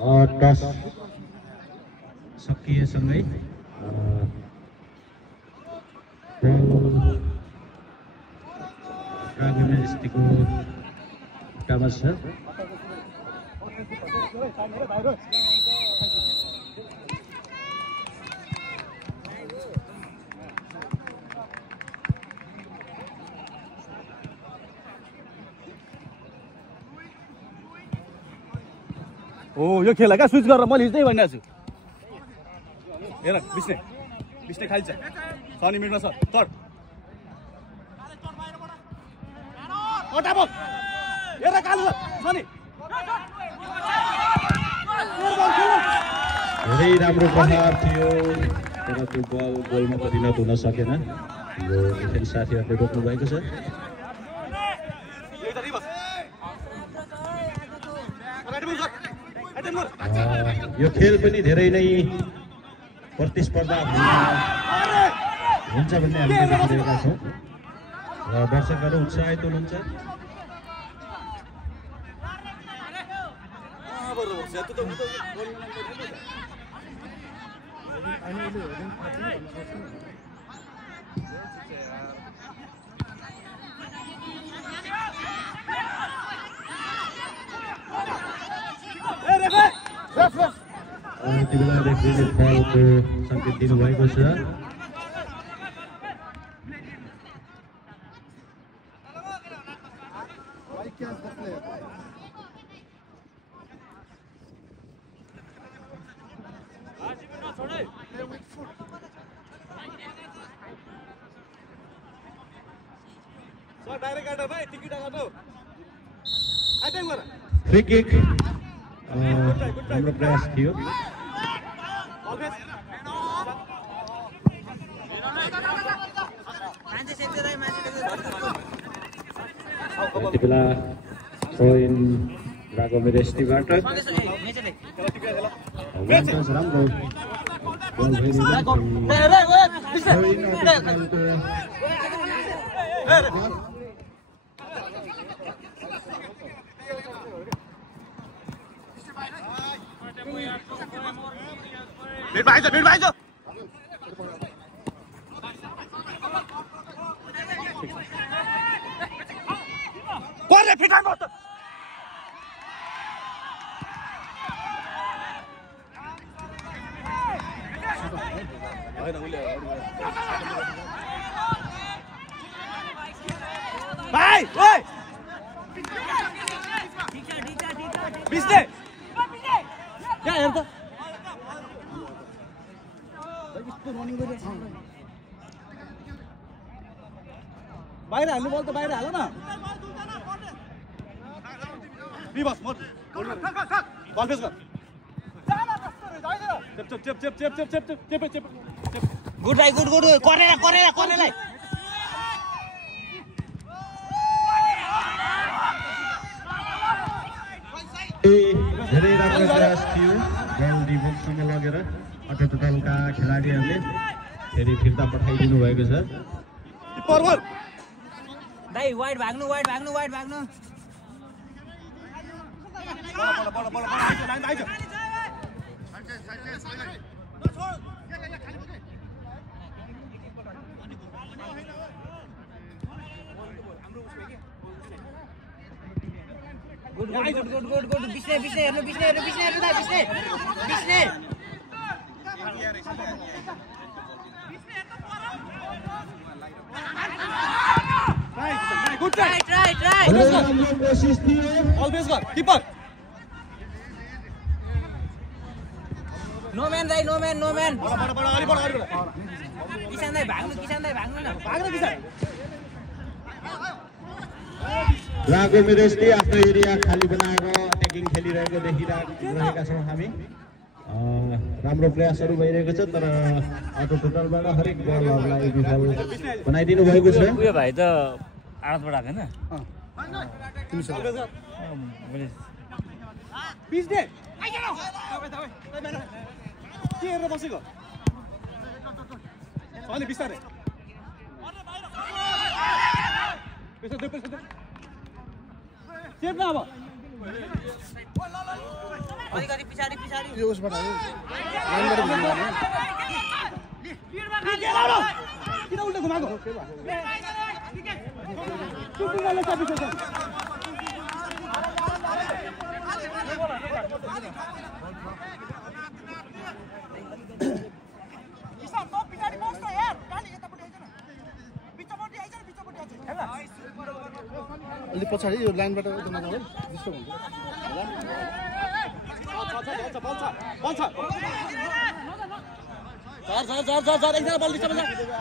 Toss सकिएसँगै रागमेस्टीको खुट्टामा छ। ओ यो खेल क्या स्विच गरेर मैले हिजै भनिरहेको छु। हेर बिस्ने खाली छ सनी मिडमा छ चढ हेर कालु सनी धेरै राम्रो प्रहार थियो तर त्यो बल गोलमा परिणत हुन सकेन। यो खेल साथीहरूले रोक्नु भएको छ। यो खेल पनि धेरै नै प्रतिस्पर्धा हुन्छ भन्ने हामीले देखिरहेका छौँ र दर्शकहरू उत्साहित हुनुहुन्छ। यति बेला रेफ्रीले बलको सङ्केत दिनुभएको छ। फ्री किक राम्रो प्रयास थियो। यति बेला थ्रो-इन रागमेस्टीबाट राम्रो बाहिर हाल्नु बल त बाहिर हाल न बस बल फेस गर चेप गुड भाइ गुड करेला धेरै राम्रो प्रयास थियो। बल डिबक्ससम्म लगेर अटोटलका खेलाडीहरूले फेरि फिर्ता पठाइदिनु भएको छ। दाइ वाइड भाग्नु गुड बिस्ने हेर्नु Good try. Right. Always go. Keeper. No man, right? No man. बड़ा. किसान दाइ भाग्नु न. भाग्नु किसान. रागमेस्टी आफ्नो एरिया खाली बनाएर अट्याकिङ खेलिरहेको देखिरहेका छौँ हामी। राम्रो प्रयासहरू भइरहेको छ तर अटोटलबाट हरेक बलहरूलाई विफल बनाइदिनु भएको छ। उयो भाइ त आडतबाट आएको हैन? बिस्ने के हेरेर बसेको? अनि बिस्तारै पेसा दे चेप न अब अलिकति पछाडि पछाडि यो उसबाट आयो लाइनबाट बुझ्नु किन उल्टा घुमाएको अलि पछाडि यो लाइनबाट डिस्टर्ब हुन्छ एकजना बल डिस्टर्ब हुन्छ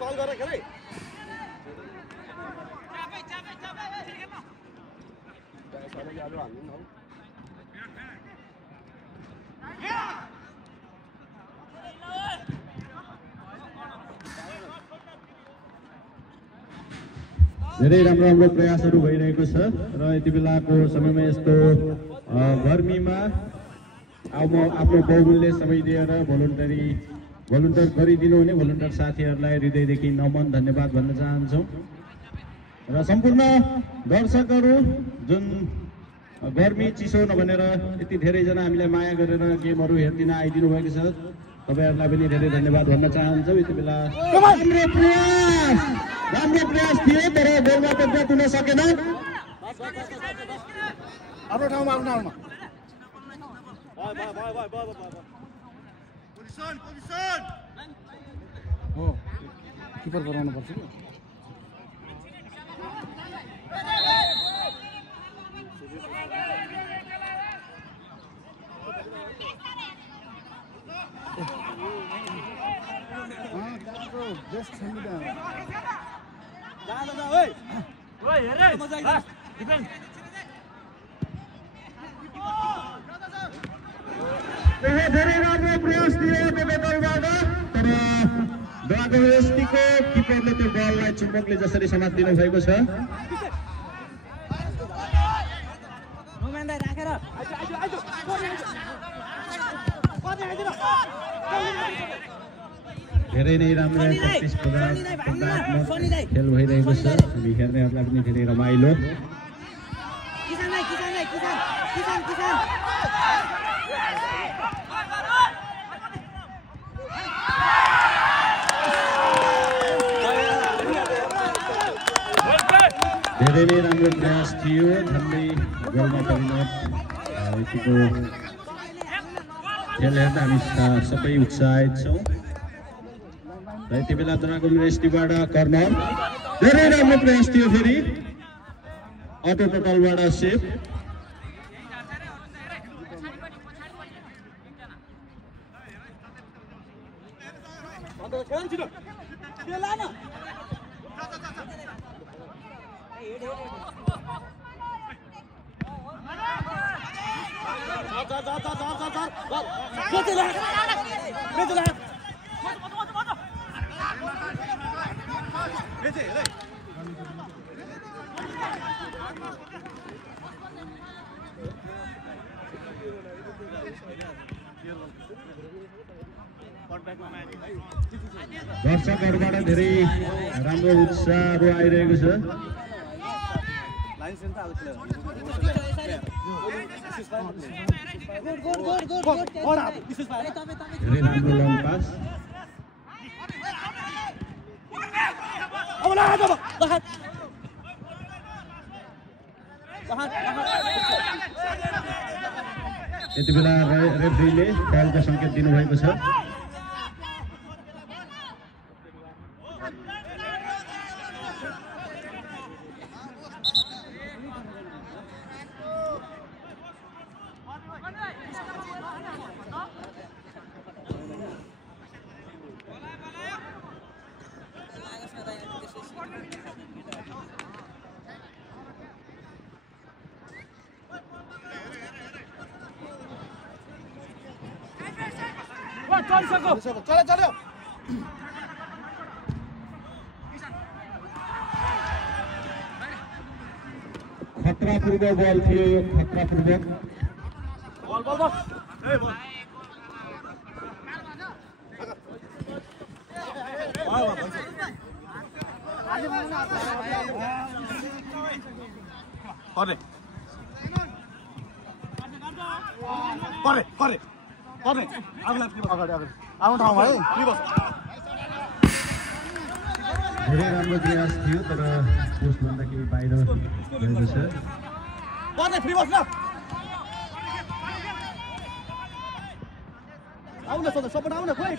कल गर खेलै धेरै राम्रो राम्रो प्रयासहरू भइरहेको छ र यति बेलाको समयमा यस्तो गर्मीमा आफ्नो बहुमूल्य समय दिएर भोलिन्टियर गरिदिनु हुने भोलिन्टियर साथीहरूलाई हृदयदेखि नमन धन्यवाद भन्न चाहन्छौँ र सम्पूर्ण दर्शकहरू जुन गर्मी चिसो नभनेर यति धेरैजना हामीलाई माया गरेर गेमहरू हेरिदिन आइदिनु भएको छ तपाईहरुलाई पनि धेरै धन्यवाद भन्न चाहन्छु। यति बेला राम्रो प्रयास थियो तर गोलमा पुग्न हुन सकेन। आफ्नो ठाउँमा आफ्नो ठाउँमा पोजिसन हो किपर गराउनु पर्छ नि। Just send me down. धेरै राम्रो प्रयास थियो बेबेतलबाट तर बागवेस्तीको किपरले त्यो बललाई चुम्बकले जसरी समात्दिनु भएको छ। धेरै नै राम्रो खेल भइरहेको छ। हामी हेर्नेहरूलाई पनि धेरै रमाइलो। धेरै नै राम्रो प्रयास थियो झन्डै गोलमा परिणत यतिको खेल हेर्दा हामी सबै उत्साहित छौँ। र यति बेला तनाको युनिभर्सिटीबाट कर्नर धेरै राम्रो प्रयास थियो। फेरि अटो टोटलबाट सेभ। दर्शकहरूबाट धेरै राम्रो उत्साहहरू आइरहेको छ। धेरै राम्रो लङ पास। यति बेला रेफ्रीले फाउलको सङ्केत दिनुभएको छ। चलो पूर्व बल थियो यो खतरापूर्वक बल बल बल ए बल करे आफ्नो ठाउँमा है धेरै राम्रो प्रयास थियो तर पोस्टभन्दा केही बाहिर गएको छ फ्री बस न आउन सपोर्ट आउन खोइ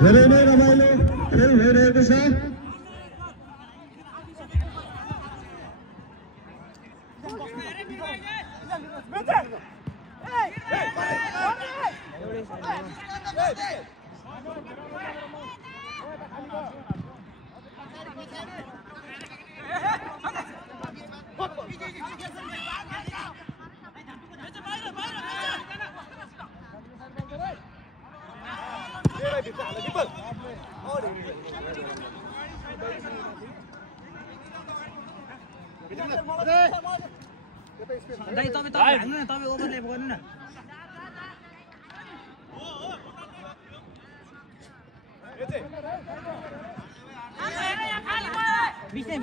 धेरै नै रमाइलो खेल भइरहेको छ तपाईँ ओभरल्याप गर्नु न बिस्ने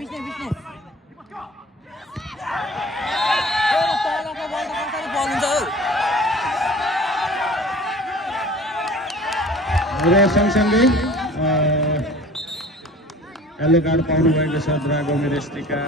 तलको बल त कसरी बल हुन्छ हौ र सँगसँगै येलो कार्ड पाउनु भएको छ द्रागोमिर स्टिका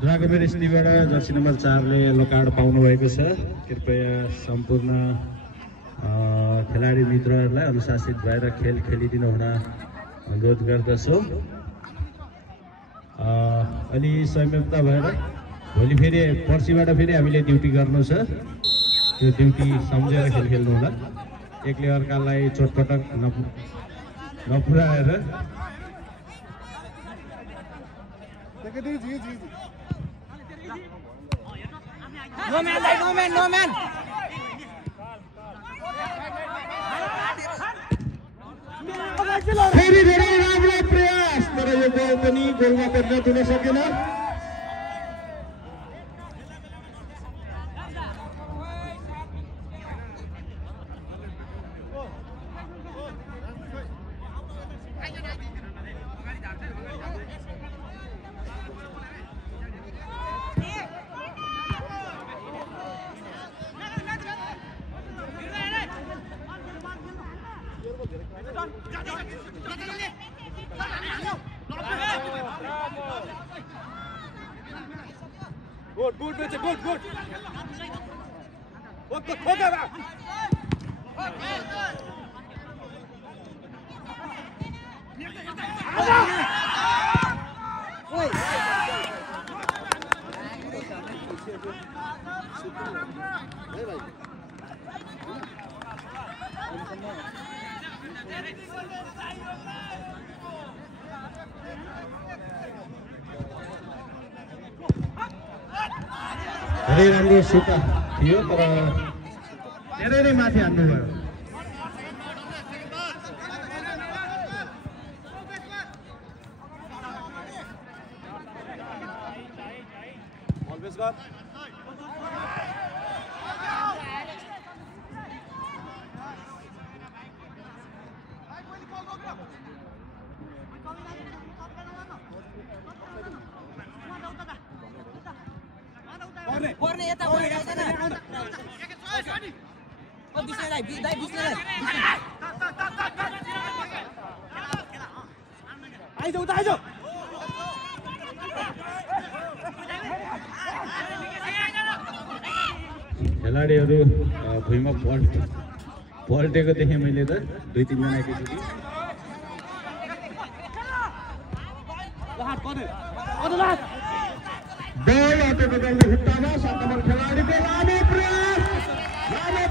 द्रागोमिर स्टिबाट जर्सी नम्बर 4 ले येलो कार्ड पाउनु भएको छ कृपया सम्पूर्ण खेलाडी मित्रहरूलाई अनुशासित भएर खेल खेलिदिनु हुन अनुरोध गर्दछु अनि संयुक्त भएर भोलि फेरि पर्सिबाट फेरि हामीले ड्युटी गर्नु छ त्यो ड्युटी सम्झेर खेल खेल्नु होला एकले अर्कालाई चोटपटक नपुर्याएर No man. फेरि धेरै राम्रो प्रयास तर यो गोल पनि गोलमा परिणत हुन सकेन Good, Mitch, good. What the fuck about? धेरै राम्रो सुट थियो तर धेरै नै माथि हान्नुभयो। Always got. पर्ने यता गइरहेछ न ओ बिस्नेलाई बिस्नेलाई आइजाऊ त आइजाऊ खेलाडीहरू भुइँमा पल्टेको देखेँ मैले त 2-3 जना एकैचोटि। बल अटेको दलले खुट्टामा सङ्क्रमण खेलाडीको लामो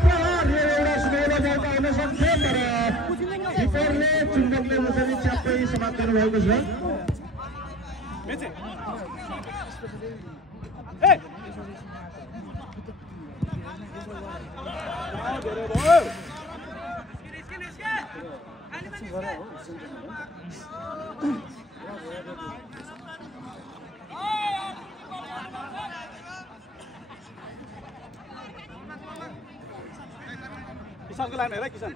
प्रहार यो एउटा सुनौलो मौका हुन सक्थ्यो तर किपरले चुम्बकले मुसली च्याप्पै समाप्त गर्नुभएको छ। किसानको लाइन हेर किसान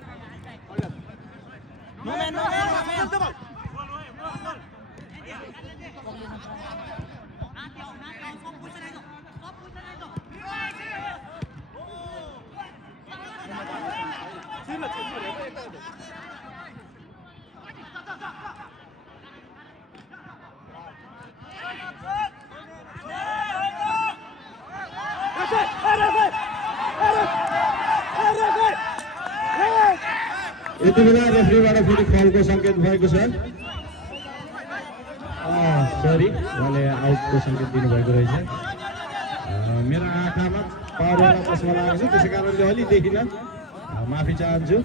यति बेला रेफ्रीबाट फेरि फलको सङ्केत भएको छ। सरी उहाँले आउटको सङ्केत दिनुभएको रहेछ। मेरो आँखामा पारेर चस्मा लागेको छ त्यसै कारणले अलि देखिन माफी चाहन्छु।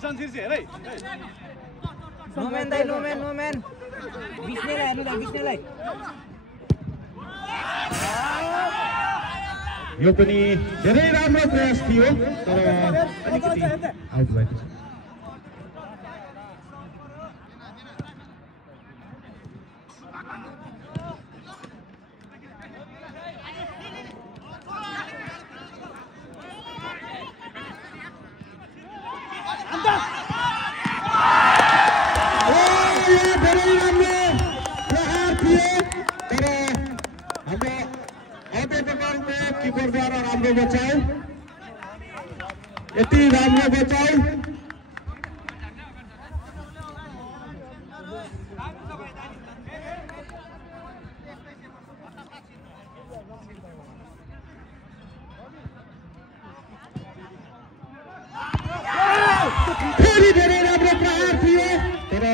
किसान सिर्सी हेर है नोमेन बिस्नेलाई हेर्नु त बिस्नेलाई यो पनि धेरै राम्रो प्रयास थियो तर अलिकति आउट भएको छ। किपरद्वारा राम्रो बचाउ यति राम्रो बचाउ फेरि धेरै राम्रो प्रहार थियो तर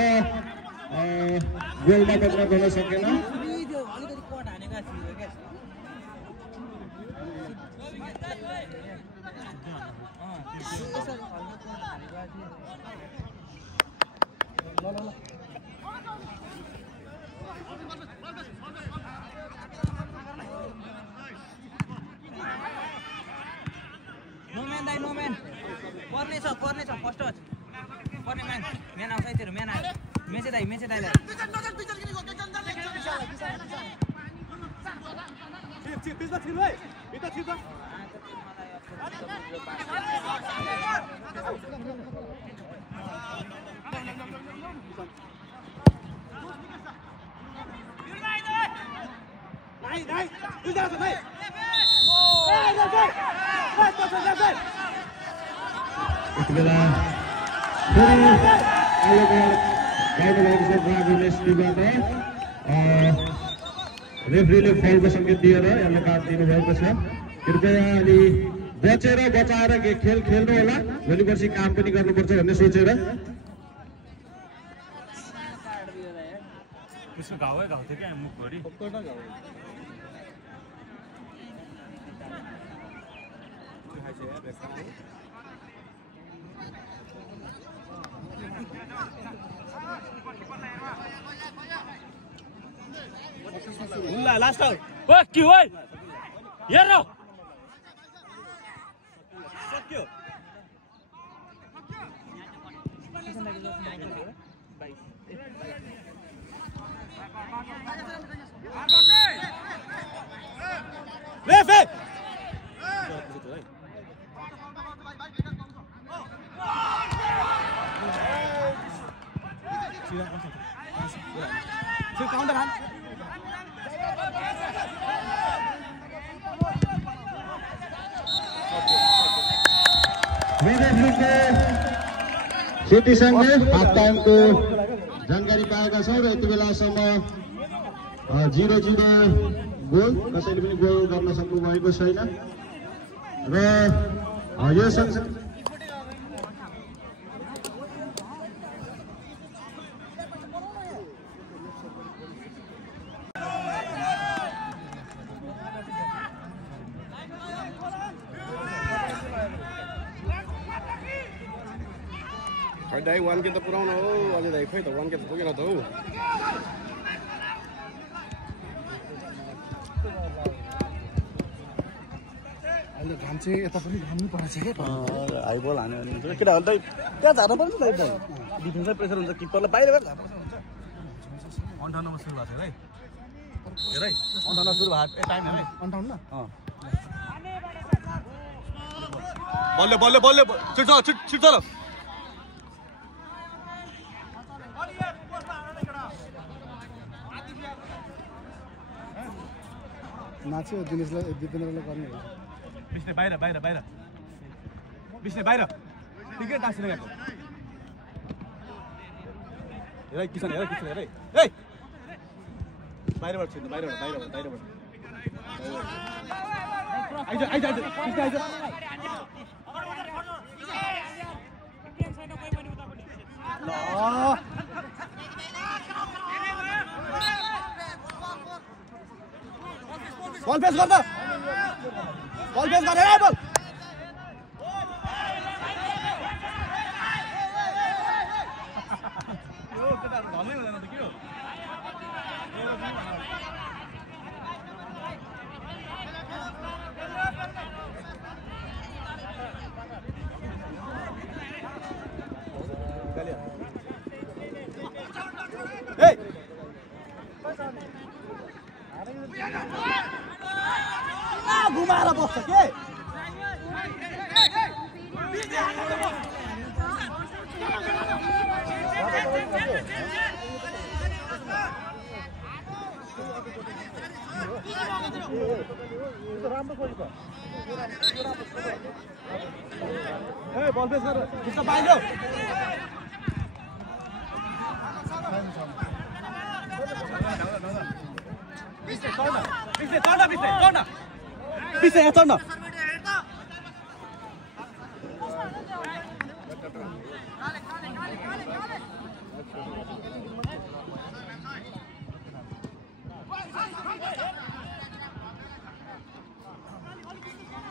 गोलमा टक्कर गर्न सकेन। नोमेन पर्ने छ फर्स्ट टच पर्ने म्यान आउँछ यतिहरु म्यान आयो मेचे दाइलाई बिचमा छिर्नु है भित्र छिर्नु नाइ दुईजना छ नाइ यति बेला फेरि आलोको गाउँबाट रेफ्रीले फाउलको सङ्केत दिएर यसलाई कार्ड दिनुभएको छ। कृपया अलि बचेर बचाएर खेल खेल्नु होला, भोलि पर्सि काम पनि गर्नुपर्छ भन्ने सोचेर। उसको घाउ थियो क्या मुखभरि। लास्ट के हो हेर सक्यो। सिटीसँगले हाफ टाइमको जानकारी पाएका छौँ र यति बेलासम्म 0-0 गोल, कसैले पनि गोल गर्न सक्नु भएको छैन र यो सँगसँगै दाइ 1K त पुऱ्याउन हो अझै दाइ, खोइ त 1K त पुगेन त हौ। अहिले घाम चाहिँ यता पनि घामै परेछ क्या। हाई बल हान्यो भने केटाहरू त त्यहाँ झार्नु पर्छ नि त। डिफेन्समै प्रेसर हुन्छ, किपरलाई बाहिरबाट झार्नु पर्छ हुन्छ। 58 सुरु भएको थियो है, हेर है 58 सुरु भएको टाइम है 58 बल्ले बल्ले बल्ले छिट चल। नाच्यो दिनेशलाई दिपेन्द्रलाई गर्ने हो। बिस्ने बाहिर बिस्ने बाहिर ठिकै टाँसिन गएको। हेर किसन हेर है बाहिरबाट छिर्नु बाहिरबाट आइज बल फेस गर्दा बल फेस गरेर बल यो केटाहरु ढल्नै हुँदैन त के हो। घुमाएर बस्छ के राम्रो खोजेको बल पेस गरेर त्यसमा बाहिर पिछे चढ्न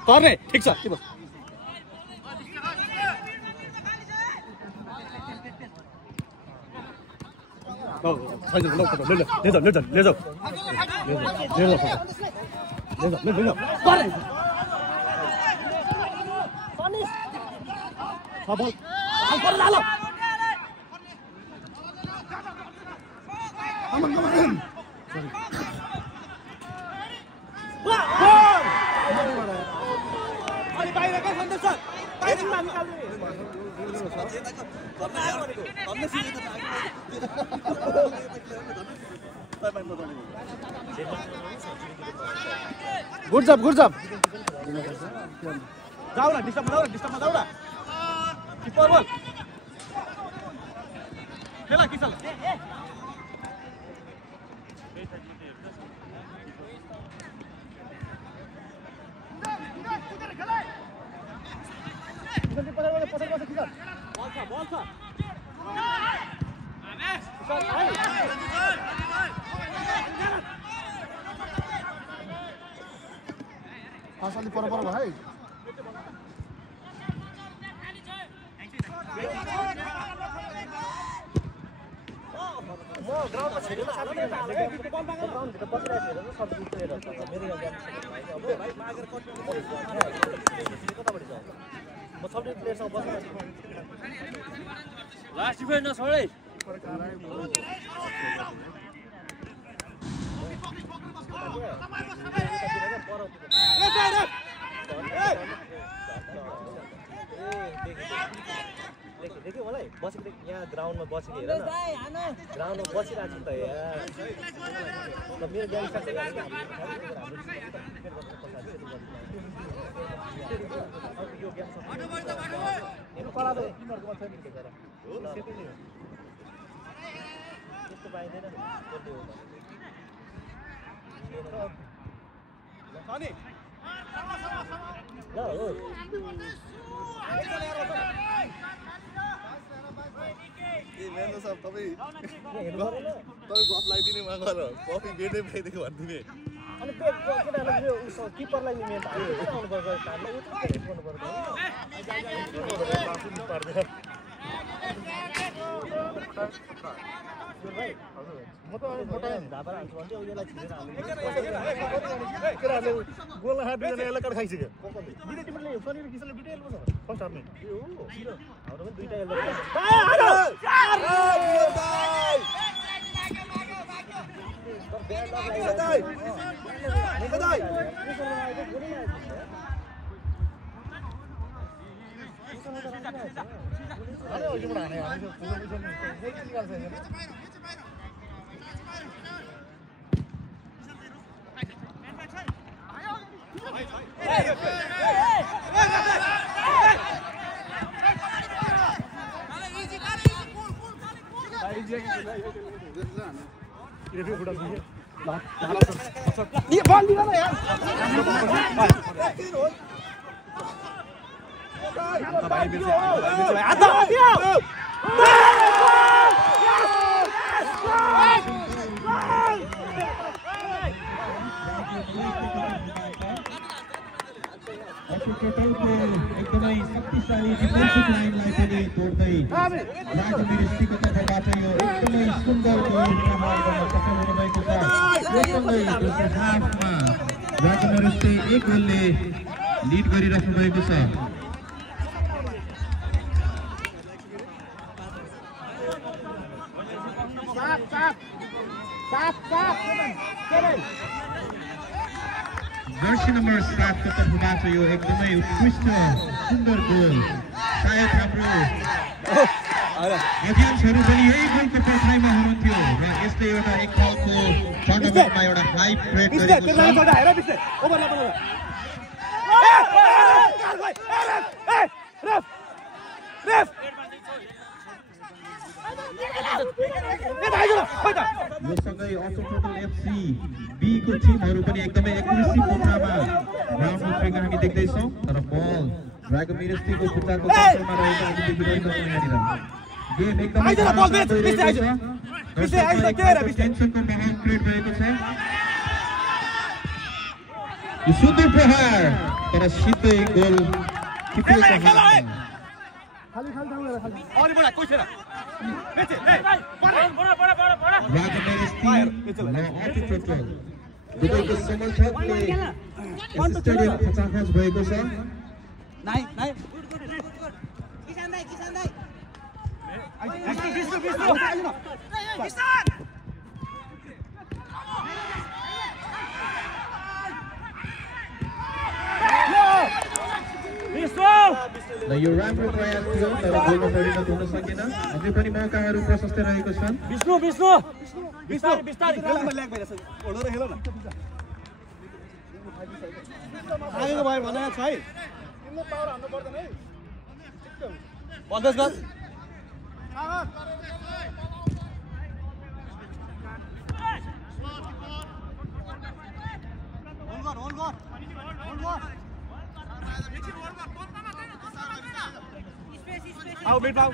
पर्ने ठिक छ के बस गुड जब जाऊ न डिस्टर्बमा जाऊ न किपर बल खेला किसल अलि पर भयो है ग्राउन्डमा छैन ग्राउन्डभित्र बसिरहेको छ सब जितेर मेरो यहाँ कतापट्टि छ म सबै प्लेयरसँग बसिरहेको छु लास्ट डिफेन्स नछोडै देख्यो मलाई बसेको यहाँ ग्राउन्डमा बसेको हेर न ग्राउन्डमा बसिरहेको छु त यार मेरो ग्याङ त्यस्तो पाइँदैन ल हो मेहनत साहब तपाईँ गफ लगाइदिने मा गर कफी बेडै पाइदिएको भनिदिने अनि केटाहरूले किपरलाई मेन आउनु पर्छ काममा म त ढाबा हाल्छु भने यसलाई छिरेर केटाहरूले गोल हात दुईजना यसलाई काट खाइसक्यो दुईटा टिमले शनिबार किसनले दुईटा एल्बो छ फर्स्ट हाफमै यो हो हाम्रो पनि दुईटा एल्बो एकदमै शक्तिशाली डिफेन्सिभ लाइनलाई पनि तोड्दै राजमिरस्तीको तर्फबाट यो एकदमै सुन्दर गोल निर्माण गर्न सफल हुनुभएको छ। योसँगै दोस्रो हाफमा राजमिरस्ती एक गोलले लिड गरिराख्नु भएको छ। जर्सी नम्बर 7 को तर्फबाट यो एकदमै उत्कृष्ट सुन्दर गोल सायद हाम्रो अडियन्सहरू पनि यही गोलको पर्खाइमा हुनुहुन्थ्यो र यसले एउटा एक खालको टुर्नामेन्टमा एउटा हाइप क्रिएट गरेको छ। यो सँगै अल्सो टोटल एफसी बी को टिमहरू पनि एकदमै एग्रेसिभ मोडमा ग्राउन्ड फ्रेक हामी देख्दैछौँ तर बल राजमिरस्तीको खुट्टाको कन्ट्रोलमा रहेको हामी देखिरहेको छौँ। यहाँनिर गेम एकदमै टेन्सनको माहौल क्रिएट भएको छ। यो सुन्दर प्रहार तर सिधै गोल दुबईको समर्थकले स्टेडियम खचाखच भएको छ। यो राम्रो प्रयास थियो तर गोलमा परिणत हुन सकेन। अझै पनि मौकाहरू प्रशस्त रहेको छन्। मिड पाउ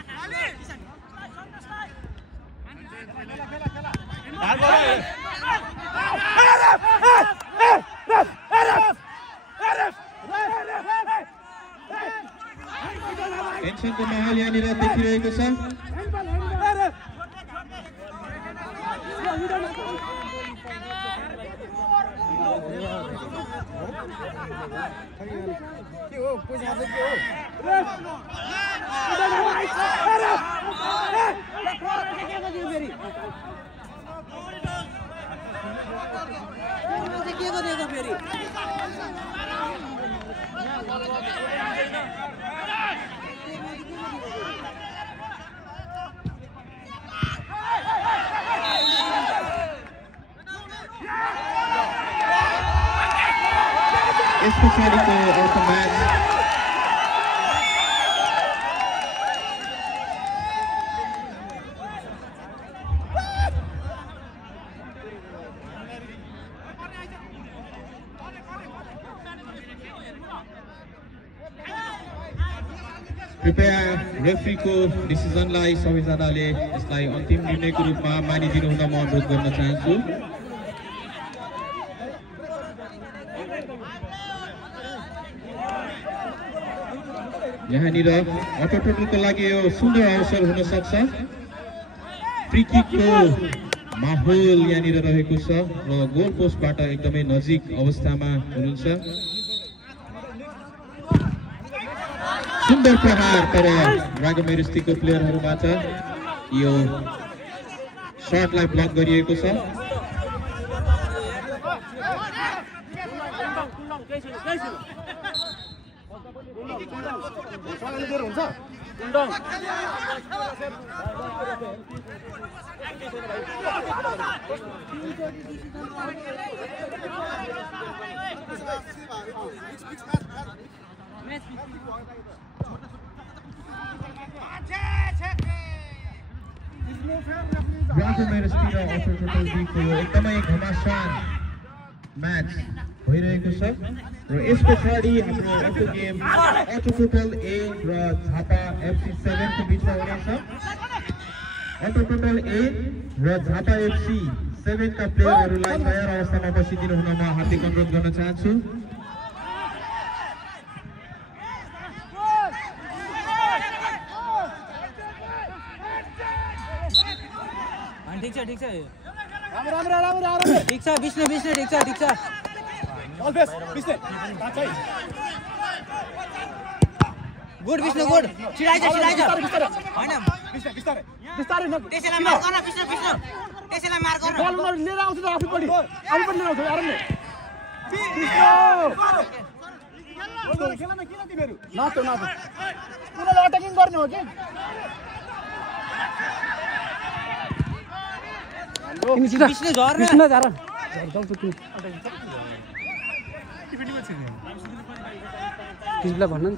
टेन्सनको माहौल यहाँनिर देखिरहेको छ यस पछाडिको अर्को म्याच कृपया रेफ्रीको डिसिजनलाई सबैजनाले यसलाई अन्तिम निर्णयको रूपमा मानिदिनु हुन म अनुरोध गर्न चाहन्छु यहाँनिर अटो टोटलको लागि यो सुन्दर अवसर हुन सक्छ फ्री किकको माहौल यहाँनिर रहेको छ र गोल पोस्टबाट एकदमै नजिक अवस्थामा हुनुहुन्छ सुन्दर प्रहार तर रागमेरिस्तीको प्लेयरहरूबाट यो शटलाई ब्लक गरिएको छ रागमेरिस्ती र अटो टोटल बीको एकदमै घमासान म्याच भइरहेको छ र यस पछाडि हाम्रो अर्को गेम अटो टोटल ए र झापा एफसी 7 को बीचमा हुनेछ अटो टोटल ए र झापा एफसी 7 का प्लेयरहरूलाई तयार अवस्थामा बसिदिनु हुन म हार्दिक अनुरोध गर्न चाहन्छु ठीक छ राम्रो ठीक छ बिस्ने ठीक छ ऑल बेस्ट बिस्ने पाँचै गुड बिस्ने गुड छिडाइछ हैन बिस्तारै न त्यसैलाई मार गर्न बिस्ने त्यसैलाई मार गर्न बल उनीहरु लिएर आउँछ त आफैपट्टि लिएर आउँछ आरामले खेलमा किन तिमीहरु नाच उनीहरुले अट्याकिङ गर्ने हो के बिस्ने झर तिमीलाई भन्न नि